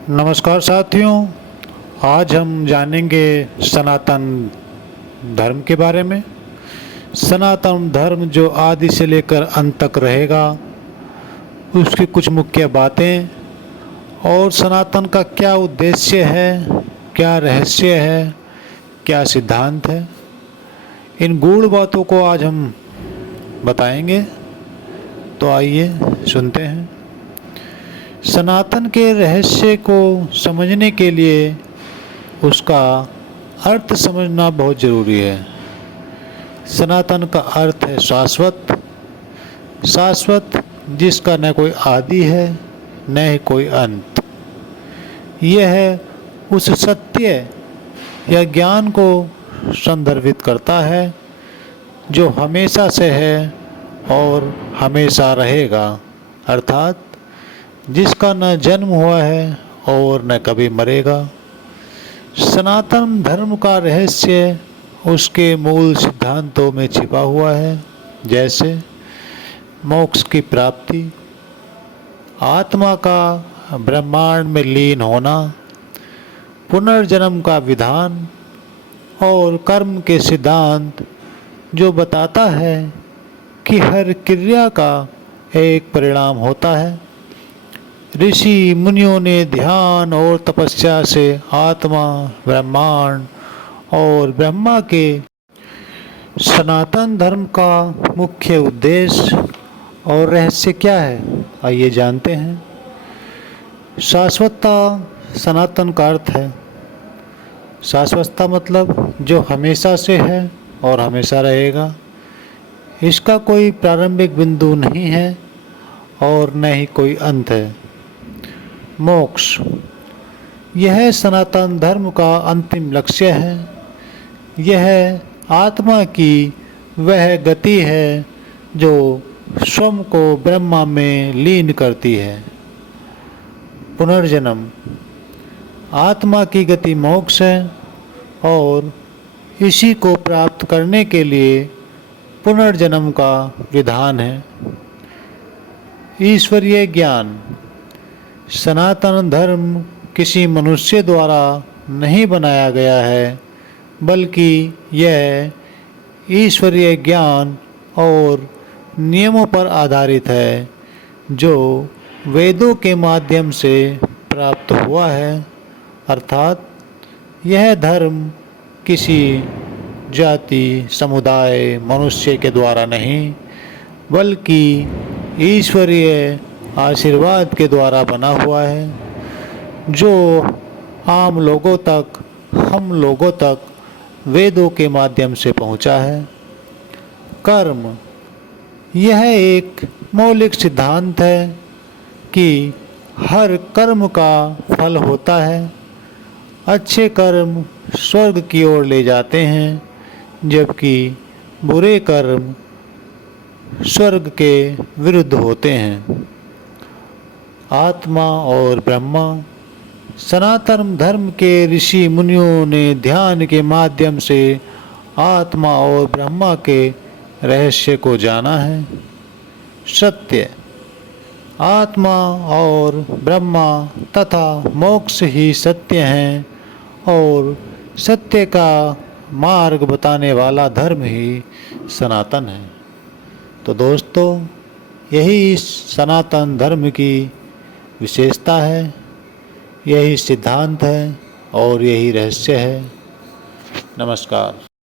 नमस्कार साथियों। आज हम जानेंगे सनातन धर्म के बारे में। सनातन धर्म जो आदि से लेकर अंत तक रहेगा, उसकी कुछ मुख्य बातें और सनातन का क्या उद्देश्य है, क्या रहस्य है, क्या सिद्धांत है, इन गूढ़ बातों को आज हम बताएंगे। तो आइए सुनते हैं। सनातन के रहस्य को समझने के लिए उसका अर्थ समझना बहुत ज़रूरी है। सनातन का अर्थ है शाश्वत। शाश्वत जिसका न कोई आदि है न ही कोई अंत। यह है उस सत्य या ज्ञान को संदर्भित करता है जो हमेशा से है और हमेशा रहेगा, अर्थात जिसका न जन्म हुआ है और न कभी मरेगा। सनातन धर्म का रहस्य उसके मूल सिद्धांतों में छिपा हुआ है, जैसे मोक्ष की प्राप्ति, आत्मा का ब्रह्मांड में लीन होना, पुनर्जन्म का विधान और कर्म के सिद्धांत जो बताता है कि हर क्रिया का एक परिणाम होता है। ऋषि मुनियों ने ध्यान और तपस्या से आत्मा, ब्रह्मांड और ब्रह्मा के सनातन धर्म का मुख्य उद्देश्य और रहस्य क्या है, आइए जानते हैं। शाश्वतता सनातन का अर्थ है। शाश्वतता मतलब जो हमेशा से है और हमेशा रहेगा। इसका कोई प्रारंभिक बिंदु नहीं है और न ही कोई अंत है। मोक्ष, यह सनातन धर्म का अंतिम लक्ष्य है। यह आत्मा की वह गति है जो स्वयं को ब्रह्मा में लीन करती है। पुनर्जन्म, आत्मा की गति मोक्ष है और इसी को प्राप्त करने के लिए पुनर्जन्म का विधान है। ईश्वरीय ज्ञान, सनातन धर्म किसी मनुष्य द्वारा नहीं बनाया गया है, बल्कि यह ईश्वरीय ज्ञान और नियमों पर आधारित है जो वेदों के माध्यम से प्राप्त हुआ है। अर्थात यह धर्म किसी जाति, समुदाय, मनुष्य के द्वारा नहीं, बल्कि ईश्वरीय आशीर्वाद के द्वारा बना हुआ है जो आम लोगों तक, हम लोगों तक वेदों के माध्यम से पहुंचा है। कर्म, यह एक मौलिक सिद्धांत है कि हर कर्म का फल होता है। अच्छे कर्म स्वर्ग की ओर ले जाते हैं, जबकि बुरे कर्म स्वर्ग के विरुद्ध होते हैं। आत्मा और ब्रह्मा, सनातन धर्म के ऋषि मुनियों ने ध्यान के माध्यम से आत्मा और ब्रह्मा के रहस्य को जाना है। सत्य, आत्मा और ब्रह्मा तथा मोक्ष ही सत्य हैं और सत्य का मार्ग बताने वाला धर्म ही सनातन है। तो दोस्तों, यही सनातन धर्म की विशेषता है, यही सिद्धांत है और यही रहस्य है। नमस्कार।